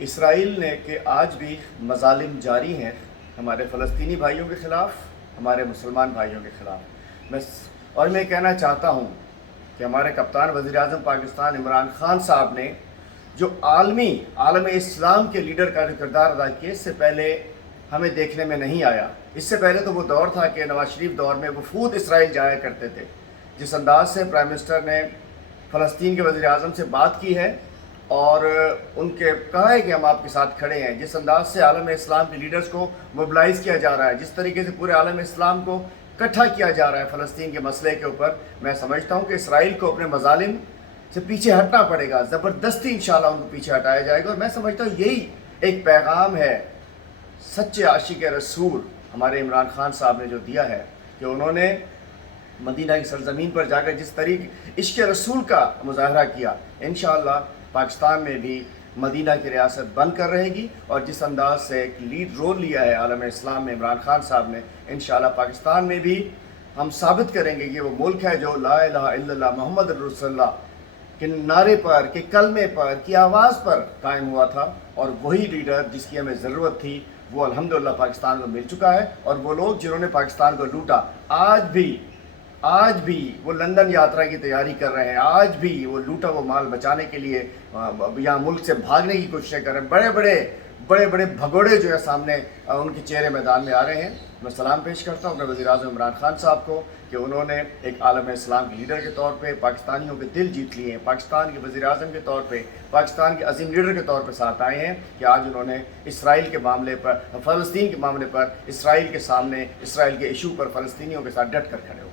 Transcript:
اسرائیل نے کہ آج بھی مظالم جاری ہیں ہمارے فلسطینی بھائیوں کے خلاف، ہمارے مسلمان بھائیوں کے خلاف۔ میں کہنا چاہتا ہوں کہ ہمارے کپتان وزیر اعظم پاکستان عمران خان صاحب نے جو عالم اسلام کے لیڈر کا کردار ادا کیا، اس سے پہلے ہمیں دیکھنے میں نہیں آیا۔ اس سے پہلے تو وہ دور تھا کہ نواز شریف دور میں وفود اسرائیل جایا کرتے تھے۔ جس انداز سے پرائم منسٹر نے فلسطین کے وزیر اعظم سے بات کی ہے اور ان کے کہا ہے کہ ہم آپ کے ساتھ کھڑے ہیں، جس انداز سے عالم اسلام کے لیڈرز کو موبلائز کیا جا رہا ہے، جس طریقے سے پورے عالم اسلام کو اکٹھا کیا جا رہا ہے فلسطین کے مسئلے کے اوپر، میں سمجھتا ہوں کہ اسرائیل کو اپنے مظالم سے پیچھے ہٹنا پڑے گا۔ زبردستی انشاءاللہ ان کو پیچھے ہٹایا جائے گا، اور میں سمجھتا ہوں یہی ایک پیغام ہے سچے عاشق رسول ہمارے عمران خان صاحب نے جو دیا ہے، کہ انہوں نے مدینہ کی سرزمین پر جا کر جس طریقے عشق رسول کا مظاہرہ کیا، انشاءاللہ پاکستان میں بھی مدینہ کی ریاست بن کر رہے گی، اور جس انداز سے ایک لیڈ رول لیا ہے عالم اسلام میں عمران خان صاحب نے، انشاءاللہ پاکستان میں بھی ہم ثابت کریں گے کہ وہ ملک ہے جو لا الہ الا اللہ محمد رسول اللہ کے نعرے پر، کے کلمے پر، کی آواز پر قائم ہوا تھا، اور وہی لیڈر جس کی ہمیں ضرورت تھی وہ الحمدللہ پاکستان کو مل چکا ہے۔ اور وہ لوگ جنہوں نے پاکستان کو لوٹا، آج بھی وہ لندن یاترا کی تیاری کر رہے ہیں، آج بھی وہ لوٹا وہ مال بچانے کے لیے یہاں ملک سے بھاگنے کی کوششیں کر رہے ہیں۔ بڑے بڑے بھگوڑے جو ہے سامنے ان کے چہرے میدان میں آ رہے ہیں۔ میں سلام پیش کرتا ہوں اپنے وزیر اعظم عمران خان صاحب کو کہ انہوں نے ایک عالم اسلام کے لیڈر کے طور پہ پاکستانیوں کے دل جیت لیے ہیں، پاکستان کے وزیر اعظم کے طور پہ، پاکستان کے عظیم لیڈر کے طور پہ ساتھ آئے ہیں، کہ آج انہوں نے اسرائیل کے معاملے پر، فلسطین کے معاملے پر، اسرائیل کے سامنے، اسرائیل کے ایشو پر فلسطینیوں کے ساتھ ڈٹ کر کھڑے ہو۔